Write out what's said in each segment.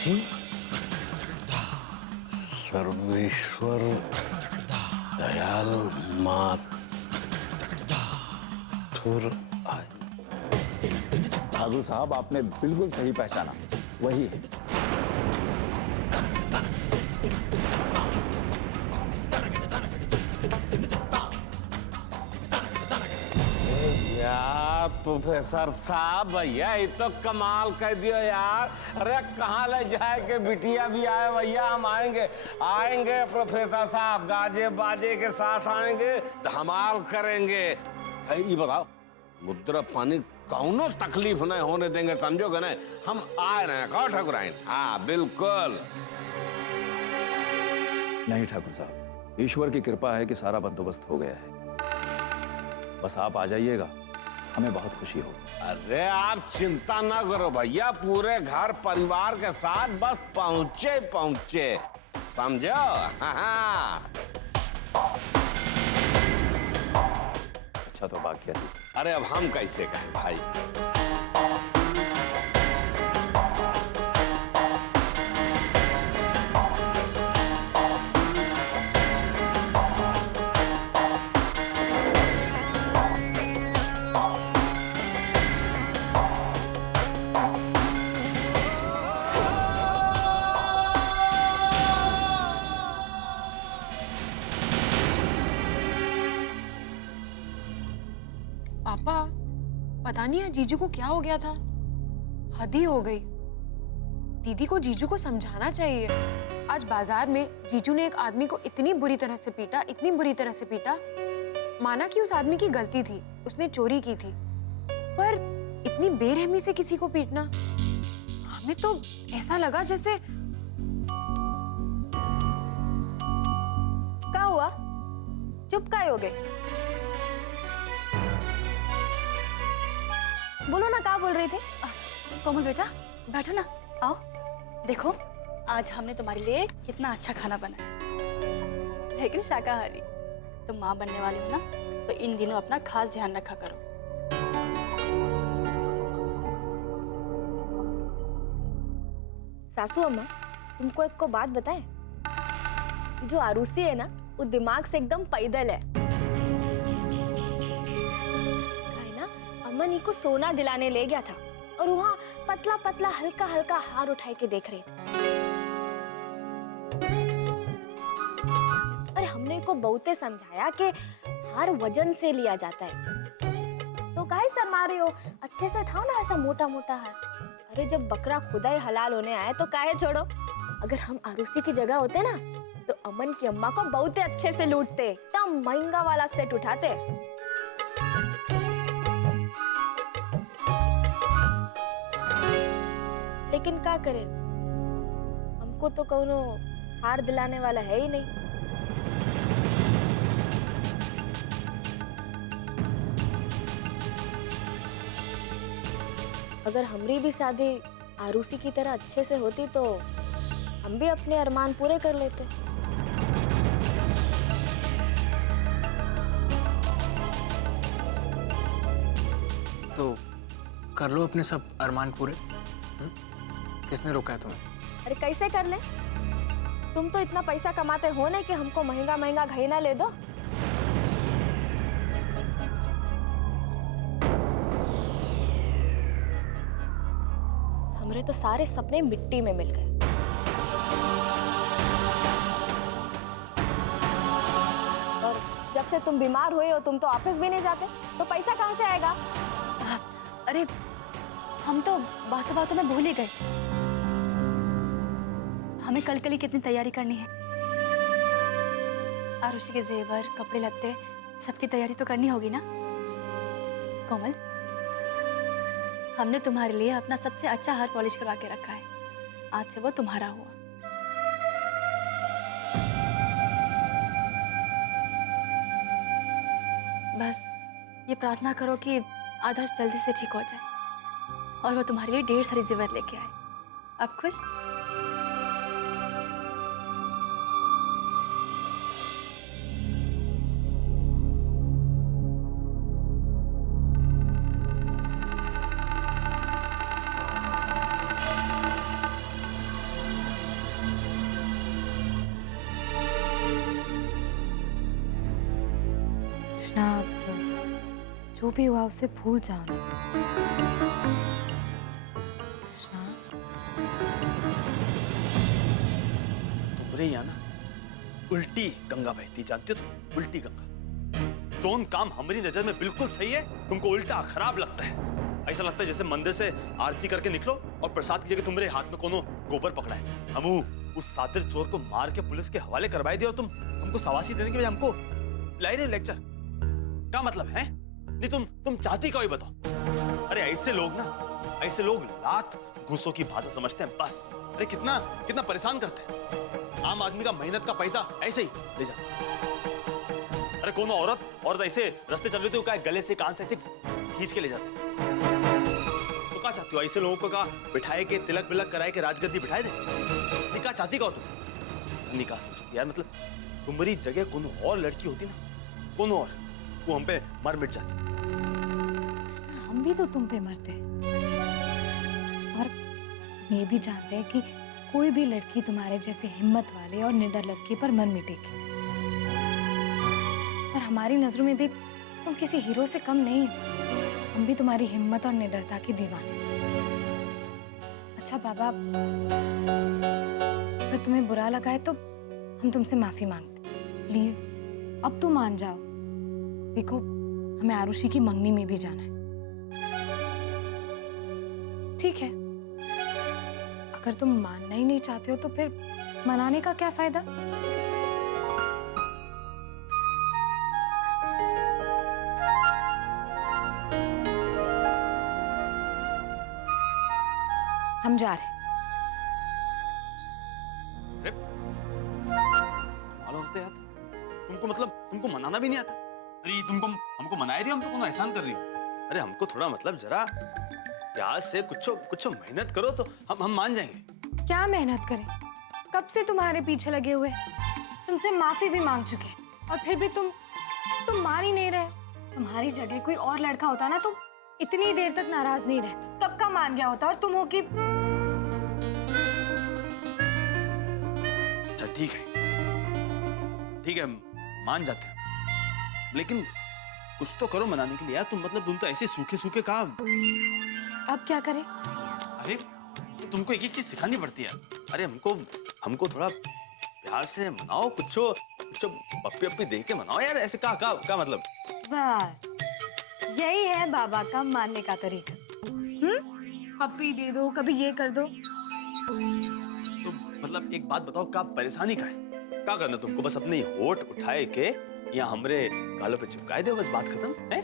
जी सर्वेश्वर दयाल माथुर आय। ठाकुर साहब, आपने बिल्कुल सही पहचाना, वही है। यार प्रोफेसर साहब, भैया ये तो कमाल कर दियो यार। अरे कहाँ ले जाए के बिटिया भी आए भैया, हम आएंगे आएंगे प्रोफेसर साहब, गाजे बाजे के साथ आएंगे, धमाल करेंगे। ये बताओ, मुद्रा पानी कौनो तकलीफ नहीं होने देंगे, समझोगे ना? हम आ रहे हैं, कहो ठाकुराइन? हाँ बिल्कुल। नहीं ठाकुर साहब, ईश्वर की कृपा है कि सारा बंदोबस्त हो गया है। बस आप आ जाइएगा, हमें बहुत खुशी होगी। अरे आप चिंता ना करो भैया, पूरे घर परिवार के साथ बस पहुंचे पहुंचे, समझो? हाँ। अच्छा तो बाकी है। अरे अब हम कैसे कहें भाई? पापा, पता नहीं है जीजू को क्या हो गया था, हद ही हो गई। दीदी को जीजू को समझाना चाहिए। आज बाजार में जीजू ने एक आदमी को इतनी बुरी तरह से पीटा, इतनी बुरी तरह से पीटा। माना कि उस आदमी की गलती थी, उसने चोरी की थी, पर इतनी बेरहमी से किसी को पीटना, हमें तो ऐसा लगा जैसे। क्या हुआ? चुप काहे हो गए? बोलो ना, क्या बोल रही थी? कोमल बेटा, बैठो ना, आओ। देखो, आज हमने तुम्हारे लिए कितना अच्छा खाना बनाया, लेकिन शाकाहारी। तुम माँ बनने वाली हो ना, तो इन दिनों अपना खास ध्यान रखा करो। सासू अम्मा, तुमको एक को बात बताए, जो आरूसी है ना, वो दिमाग से एकदम पैदल है। अमन को सोना दिलाने ले गया था और वहाँ पतला पतला हल्का हल्का हार उठाए के देख रही थी। अरे हमने को बहुते समझाया कि हार वजन से लिया जाता है, तो काहे शर्मा रही हो? अच्छे से उठाओ ना, ऐसा मोटा मोटा हार। अरे जब बकरा खुदा ही हलाल होने आए तो काहे छोड़ो। अगर हम आरूसी की जगह होते ना, तो अमन की अम्मा को बहुते अच्छे से लूटते, एकदम महंगा वाला सेट उठाते। लेकिन क्या करें, हमको तो कौनो हार दिलाने वाला है ही नहीं। अगर हमारी भी शादी आरूसी की तरह अच्छे से होती तो हम भी अपने अरमान पूरे कर लेते। तो कर लो अपने सब अरमान पूरे। किसने रोका है तुम्हें? अरे कैसे कर ले? तुम तो इतना पैसा कमाते हो नहीं कि हमको महंगा महंगा गहना ले दो। हमारे तो सारे सपने मिट्टी में मिल गए। और जब से तुम बीमार हुए हो, तुम तो ऑफिस भी नहीं जाते, तो पैसा कहाँ से आएगा? अरे हम तो बातों बातों में भूल ही गए, हमें कल के लिए कितनी तैयारी करनी है। आरुषि के जेवर, कपड़े लत्ते, सबकी तैयारी तो करनी होगी ना। कोमल, हमने तुम्हारे लिए अपना सबसे अच्छा हार पॉलिश करवा के रखा है, आज से वो तुम्हारा हुआ। बस ये प्रार्थना करो कि आदर्श जल्दी से ठीक हो जाए और वो तुम्हारे लिए ढेर सारी जेवर लेके आए। अब खुश? कृष्णा, जो भी हुआ उसे भूल जाओ ना। कृष्णा, तुम्हारे यहाँ ना उल्टी गंगा बहती, जानते हो तुम? उल्टी गंगा। कौन काम हमारी नजर में बिल्कुल सही है, तुमको उल्टा खराब लगता है। ऐसा लगता है जैसे मंदिर से आरती करके निकलो और प्रसाद की जगह तुम्हारे हाथ में कोनो गोबर पकड़ा है। हमू उस सातिर चोर को मार के पुलिस के हवाले करवाई दिया और तुम हमको शाबाशी देने के बजाय हमको लाई रहे लेक्चर। क्या मतलब है? नहीं तुम चाहती क्या, बताओ। अरे ऐसे लोग ना, ऐसे लोग लात घूसों की भाषा समझते हैं बस। अरे कितना कितना परेशान करते हैं। आम आदमी का मेहनत का पैसा ऐसे ही ले जाते। अरे कौन औरत ऐसे रास्ते चल रही थी, क्या गले से कान से ऐसे खींच के ले जाते। तो क्या चाहती हो? ऐसे लोगों को क्या बिठाए के तिलक बिलक कराए के राजगद्दी बिठाए दे? क्या चाहती का तुम? नहीं कहा समझती यार, मतलब तुम्हारी जगह कौन और लड़की होती ना, कौन और, वो हम पे मर मिट जाती। कृष्णा, हम भी तो तुम पे मरते हैं। और हम ये भी जानते हैं कि कोई भी लड़की तुम्हारे जैसे हिम्मत वाले और निडर लड़के पर मर मिटेगी। और हमारी नजरों में भी तुम किसी हीरो से कम नहीं हो। हम भी तुम्हारी हिम्मत और निडरता की दीवाने। अच्छा बाबा, अगर तुम्हें बुरा लगा है तो हम तुमसे माफी मांगते। प्लीज अब तो मान जाओ। देखो, हमें आरुषि की मंगनी में भी जाना है। ठीक है, अगर तुम मानना ही नहीं चाहते हो तो फिर मनाने का क्या फायदा? हम जा रहे हैं। कमाल होते यार, तुमको मतलब तुमको मनाना भी नहीं आता। अरे तुमको हमको मना रही हो, हम तो कोनो एहसान कर रही हो। अरे हमको थोड़ा मतलब जरा प्यार से कुछ मेहनत करो तो हम मान जाएंगे। क्या मेहनत करें? कब से तुम्हारे पीछे लगे हुए, तुमसे माफी भी मांग चुके और फिर भी तुम मान ही नहीं रहे। तुम्हारी जगह कोई और लड़का होता ना, तुम इतनी देर तक नाराज नहीं रहता। कब का मान गया होता। और तुम हो कि अच्छा ठीक है मान जाते हैं, लेकिन कुछ तो करो मनाने के लिए यार। तुम तो ऐसे सूखे सूखे का। अब क्या करें? अरे तुमको एक चीज सिखानी पड़ती है। अरे हमको थोड़ा प्यार से मनाओ, कुछ पप्पी पप्पी दे के मनाओ यार। ऐसे का मतलब? बस यही है बाबा का मानने का तरीका। पप्पी दे दो, कभी ये कर दो। तो मतलब एक बात बताओ, क्या परेशानी का है? क्या करना तुमको? बस अपने होठ उठाए के या हमरे गालों पे चिपकाए दो, बस बात खत्म है।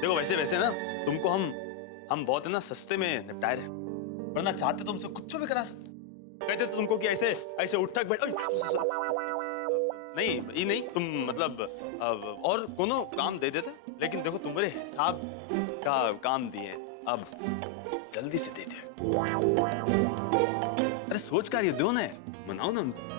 देखो वैसे ना तुमको हम बहुत है ना सस्ते में निपटाए रहे, वरना चाहते तुमसे कुछ भी करा सकते। कहते तो तुमको कि ऐसे उठक बैठ नहीं ये नहीं, तुम मतलब और कोनो काम दे देते, लेकिन देखो तुम्हारे हिसाब का काम दिए, अब जल्दी से दे दे। अरे सोच कर ये दो ना यार, मनाओ ना उनको।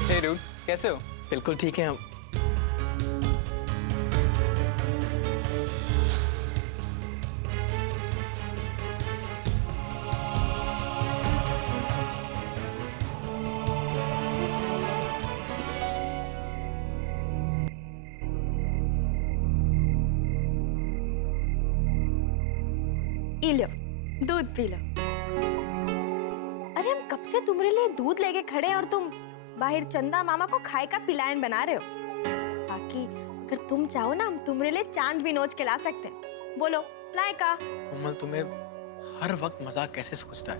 हे डूड, कैसे हो? बिल्कुल ठीक है हम। ई लो, दूध पी लो। अरे हम कब से तुम्हारे लिए दूध लेके खड़े हैं और तुम बाहर चंदा मामा को खाए का पिलायन बना रहे हो। बाकी अगर तुम चाहो ना, हम तुम्हारे लिए चांद भी नोच के ला सकते हैं। बोलो लाए का? कोमल, तुम्हें हर वक्त मजाक कैसे सोचता है?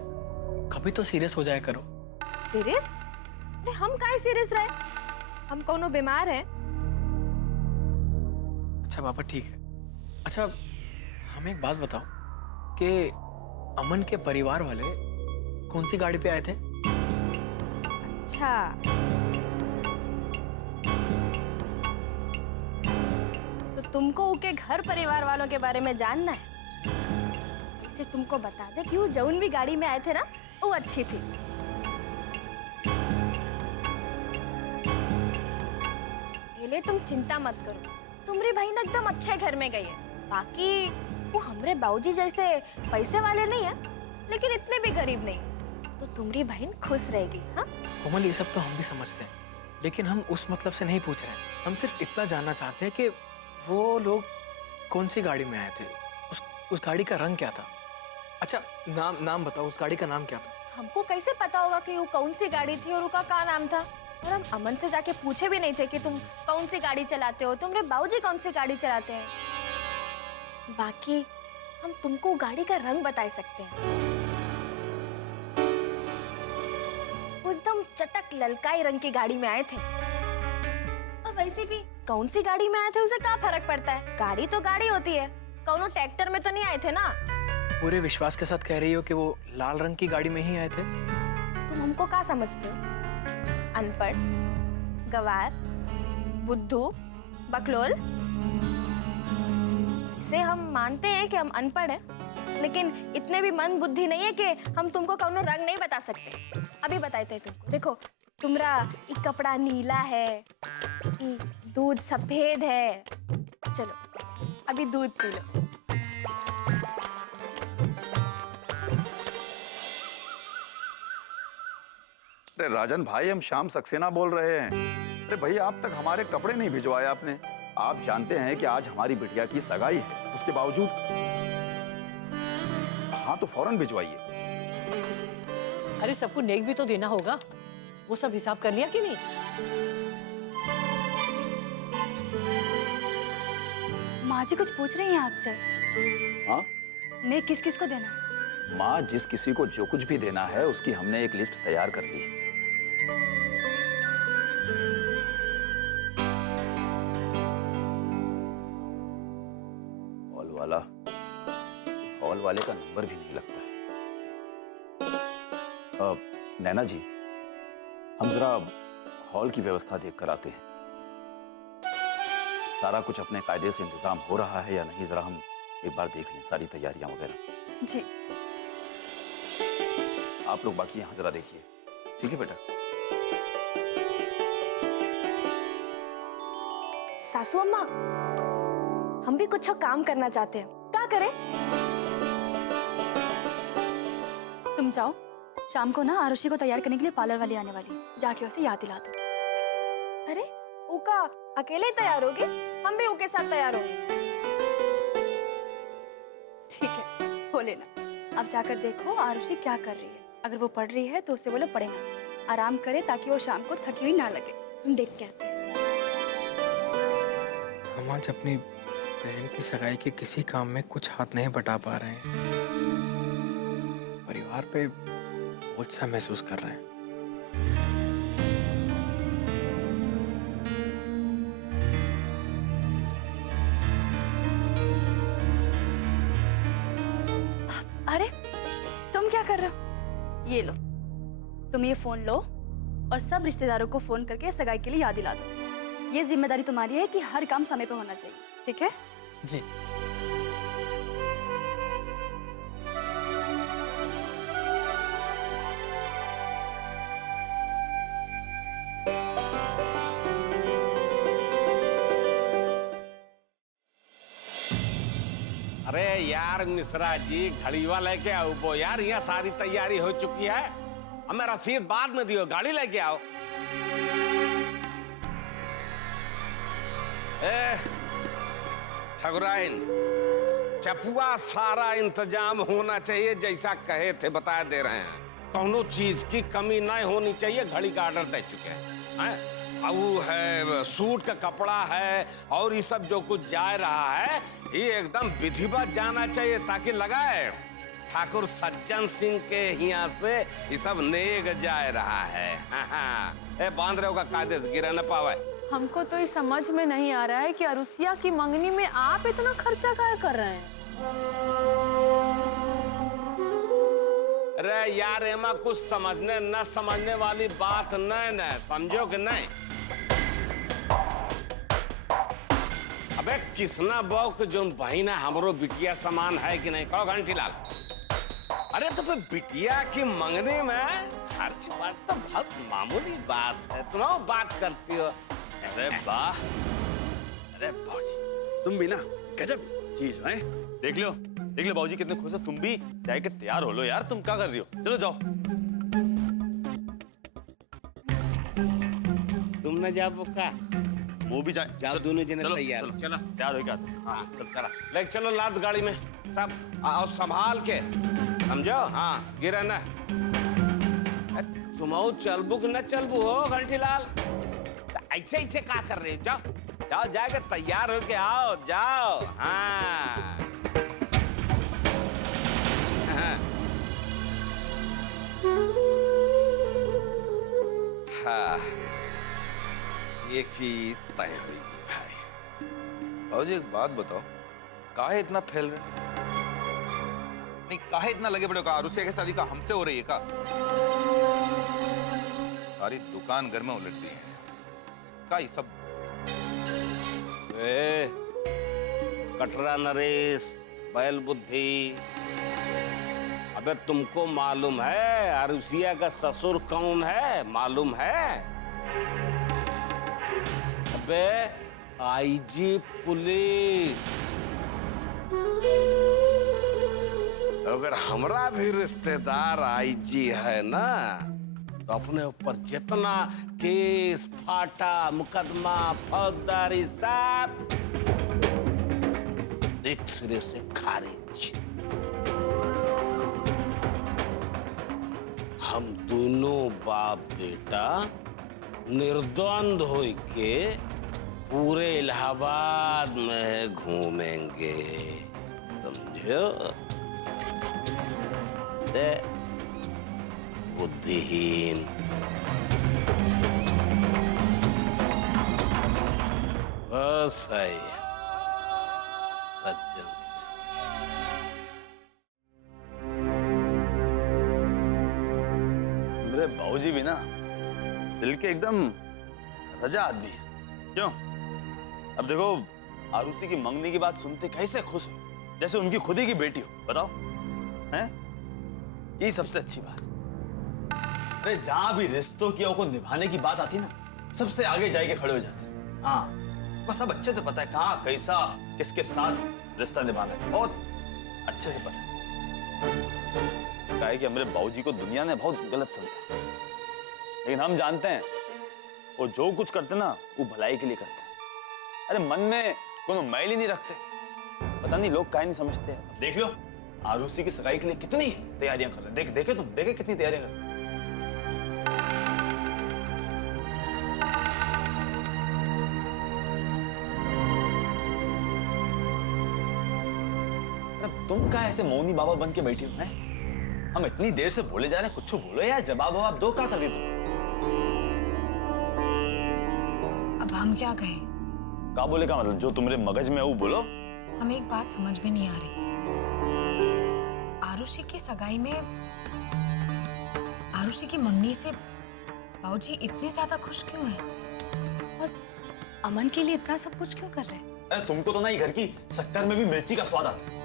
कभी तो सीरियस हो जाया करो। सीरियस? अरे हम काहे सीरियस रहे? हम कोनो बीमार हैं? अच्छा पापा ठीक है। अच्छा हमें एक बात बताओ कि अमन के परिवार वाले कौन सी गाड़ी पे आए थे? अच्छा, तो तुमको उनके घर परिवार वालों के बारे में जानना है। इसे तुमको बता दे कि वो जौन भी गाड़ी में आए थे ना, वो अच्छी थी। पहले तुम चिंता मत करो, तुम्हारी बहन एकदम अच्छे घर में गई है। बाकी वो हमरे बाबूजी जैसे पैसे वाले नहीं है, लेकिन इतने भी गरीब नहीं, तो तुम्हारी बहन खुश रहेगी। हाँ कोमल, ये सब तो हम भी समझते हैं, लेकिन हम उस मतलब से नहीं पूछ रहे हैं। हम सिर्फ इतना जानना चाहते हैं कि वो लोग कौन सी गाड़ी में आए थे, उस गाड़ी का रंग क्या था। अच्छा नाम बताओ, उस गाड़ी का नाम क्या था? हमको कैसे पता होगा कि वो कौन सी गाड़ी थी और उसका क्या नाम था? और हम अमन से जाके पूछे भी नहीं थे कि तुम कौन सी गाड़ी चलाते हो, तुम्हारे बाबूजी कौन सी गाड़ी चलाते हैं। बाकी हम तुमको गाड़ी का रंग बता सकते हैं। वो एकदम चटक ललकाई रंग की गाड़ी में आए थे। और वैसे भी कौन सी गाड़ी में आए थे उसे क्या फर्क पड़ता है? गाड़ी तो गाड़ी होती है, कौनो ट्रैक्टर में तो नहीं आए थे ना। पूरे विश्वास के साथ कह रही हो कि वो लाल रंग की गाड़ी में ही आए थे? तुम हमको क्या समझते हो? अनपढ़, गवार, बुद्धू, बकलोल? इसे हम मानते हैं कि हम अनपढ़ हैं, लेकिन इतने भी मंद बुद्धि नहीं है कि हम तुमको कौनो रंग नहीं बता सकते। अभी बताते हैं तुमको। देखो, तुम्हारा एक कपड़ा नीला है, एक दूध सफेद है। चलो अभी दूध पी लो। अरे राजन भाई, हम श्याम सक्सेना बोल रहे हैं। अरे भैया, आप तक हमारे कपड़े नहीं भिजवाए आपने। आप जानते हैं कि आज हमारी बिटिया की सगाई है, उसके बावजूद। हाँ तो फौरन भिजवाइए। अरे सबको नेक भी तो देना होगा, वो सब हिसाब कर लिया कि नहीं? माँ जी कुछ पूछ रही हैं आपसे। हाँ नेक किस किस को देना है? माँ, जिस किसी को जो कुछ भी देना है उसकी हमने एक लिस्ट तैयार कर ली है। हॉल वाले का नंबर भी नहीं लगता है। नैना जी, हम जरा हॉल की व्यवस्था देख कर आते हैं। सारा कुछ अपने कायदे से इंतजाम हो रहा है या नहीं, जरा हम एक बार देख लें सारी तैयारियां वगैरह। जी। आप लोग बाकी यहाँ जरा देखिए, ठीक है बेटा? सासू अम्मा, हम भी कुछ काम करना चाहते हैं, क्या करें? तुम जाओ, शाम को ना आरुषि को तैयार करने के लिए पार्लर वाली आने वाली, जाके उसे याद दिला दो। अरे उका अकेले ही तैयार होगी? हम भी उनके साथ तैयार होंगे। ठीक है, हो लेना। अब जाकर देखो आरुषि क्या कर रही है। अगर वो पढ़ रही है तो उसे बोलो पढ़े ना, आराम करे, ताकि वो शाम को थकी हुई ना लगे। हम देख के आते हैं। हम आज अपनी बहन की सगाई के किसी काम में कुछ हाथ नहीं बटा पा रहे हैं। परिवार पे बोझ सा महसूस कर रहे हैं। अरे तुम क्या कर रहे हो? ये लो, तुम ये फोन लो और सब रिश्तेदारों को फोन करके सगाई के लिए याद दिला दो। ये जिम्मेदारी तुम्हारी है कि हर काम समय पे होना चाहिए, ठीक है? जी। अरे यार मिश्रा जी, घड़ीवा लेके आओ वो यार, यहाँ सारी तैयारी हो चुकी है। हमें रसीद बाद में दियो, गाड़ी लेके आओ। ठकुराइन, चपुआ, सारा इंतजाम होना चाहिए जैसा कहे थे, बता दे रहे हैं। कौनो चीज की कमी नहीं होनी चाहिए। घड़ी का ऑर्डर दे चुके हैं। वो है, सूट का कपड़ा है, और ये सब जो कुछ जा रहा है ये एकदम विधिवत जाना चाहिए, ताकि लगाए ठाकुर सज्जन सिंह के यहाँ से ये सब नेग जा रहा है। हाँ। बांध रहे होगा, कायदे से गिरा न पावे। हमको तो ये समझ में नहीं आ रहा है कि अरुसिया की मंगनी में आप इतना खर्चा क्या कर रहे हैं? अरे यार, एमा कुछ समझने न समझने वाली बात नहीं, समझो कि नहीं? अबे किसना बौक जो बहिना हमरो बिटिया समान है कि नहीं, कहो घंटीलाल। अरे तो फिर बिटिया की मंगने में खर्च बात तो बहुत मामूली बात है, तुम बात करती हो। अरे वाह, अरे बाबूजी तुम भी ना गजब चीज है। देख लो बाबूजी कितने खुश है। तुम भी जाए के तैयार हो लो यार, तुम क्या कर रही हो? चलो जाओ। तुम न जाओ का वो भी जाए, जाओ दोनों जने चलो, तैयार। चलो, चलो तैयार हो क्या? हाँ चला ले चलो लाद गाड़ी में सब, और संभाल के समझो। हाँ गिरा ना। तुम चलबू कि न चलबू हो घंटीलाल? ऐसे ऐसे क्या कर रहे हो? जाओ जाओ जाके तैयार होके आओ, जाओ। हाँ हाँ एक चीज तय हुई भाई। भाजी एक बात बताओ, काहे इतना फैल रहे? नहीं काहे इतना लगे पड़े हो? आरुषिया की शादी का हमसे हो रही है का? सारी दुकान घर में उलट दी है का ये सब? कटरा नरेश, बैल बुद्धि, अबे तुमको मालूम है आरुषिया का ससुर कौन है? मालूम है? अबे आईजी पुलिस। अगर हमरा भी रिश्तेदार आईजी है ना, तो अपने ऊपर जितना केस फाटा, मुकदमा, फौजदारी सब एक सिरे से खारिज। हम दोनों बाप बेटा निर्द्वंद होई के पूरे इलाहाबाद में घूमेंगे, समझो? बुद्धिहीन। बस भाई सज्जन से। मेरे बाबूजी भी ना दिल के एकदम रजा आदमी है। क्यों? अब देखो आरुषि की मंगनी की बात सुनते कैसे खुश हो, जैसे उनकी खुद ही की बेटी हो। बताओ हैं? ये सबसे अच्छी बात। अरे जहां भी रिश्तों की को निभाने की बात आती ना, सबसे आगे जाके खड़े हो जाते हैं। हाँ बस सब अच्छे से पता है कहाँ कैसा किसके साथ रिश्ता निभाना है, बहुत अच्छे से पता है। क्या है कि हमारे बाबूजी को दुनिया ने बहुत गलत समझा, लेकिन हम जानते हैं वो जो कुछ करते ना वो भलाई के लिए करते हैं। अरे मन में कोनो मैल ही नहीं रखते। पता नहीं लोग काहे नहीं समझते हैं। देख लो आरुषि की सगाई के लिए कितनी तैयारियां कर रहे हैं। देखे तुम, देखे कितनी तैयारियां कर रहे हैं। तुम क्या ऐसे मौनी बाबा बन के बैठी हो? हैं? हम इतनी देर से बोले जा रहे हैं, कुछ बोलो यार, जवाब ववाब दो। क्या कर रही तुम? अब हम क्या कहें? क्या बोले का मतलब? जो तुम्हारे मगज में है वो बोलो। हमें एक बात समझ में नहीं आ रही, आरुषि की सगाई में, आरुषि की मंगनी से बाबूजी इतने ज्यादा खुश क्यों हैं? और अमन के लिए इतना सब कुछ क्यों कर रहे हैं? अरे तुमको तो ना ही घर की शक्कर में भी मिर्ची का स्वाद आता।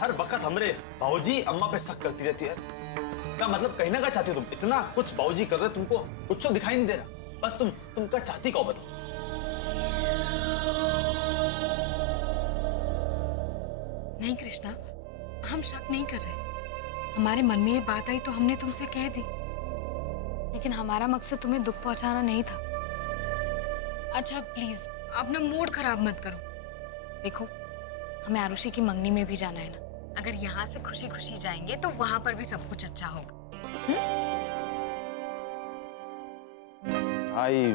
हर वक्त हमरे बाबूजी अम्मा पे शक करती रहती है। क्या मतलब कहना क्या चाहती हो तुम? इतना कुछ बाबूजी कर रहे, तुमको कुछ तो दिखाई नहीं दे रहा। बस तुम क्या चाहती कहो बताओ? नहीं कृष्णा, हम शक नहीं कर रहे। हमारे मन में ये बात आई तो हमने तुमसे कह दी, लेकिन हमारा मकसद तुम्हें दुख पहुंचाना नहीं था। अच्छा प्लीज अपना मूड खराब मत करो। देखो हमें आरुषि की मंगनी में भी जाना है ना, अगर यहाँ से खुशी खुशी जाएंगे तो वहां पर भी सब कुछ अच्छा होगा। हाँ ये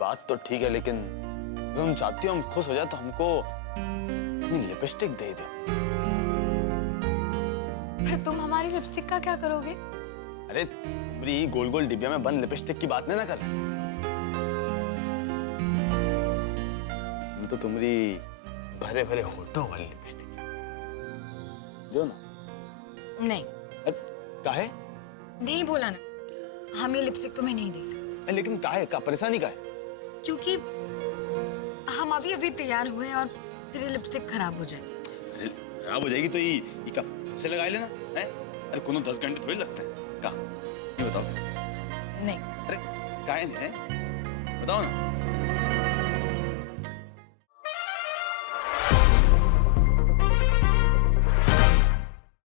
बात तो ठीक है, लेकिन अगर तुम चाहती हो हम खुश हो जाए तो हमको लिपस्टिक दे दो। फिर तुम हमारी लिपस्टिक का क्या करोगे? अरे तुम्हारी गोल गोल डिब्बिया में बंद लिपस्टिक की बात नहीं ना कर। हम तो तुम्हारी भरे भरे होठों वाली लिपस्टिक दो ना। नहीं। काहे? नहीं बोला ना, हम ये लिपस्टिक तुम्हें नहीं दे सकते। लेकिन काहे? का परेशानी का है? क्योंकि हम हम अभी अभी तैयार हुए और फिर ये लिपस्टिक खराब हो जाए। अरे खराब हो जाएगी तो ये कब से लगा लेना है? अरे कोनो 10 घंटे थोड़ी लगते हैं का? ये बताओ। नहीं। अरे काहे नहीं है? बताओ ना।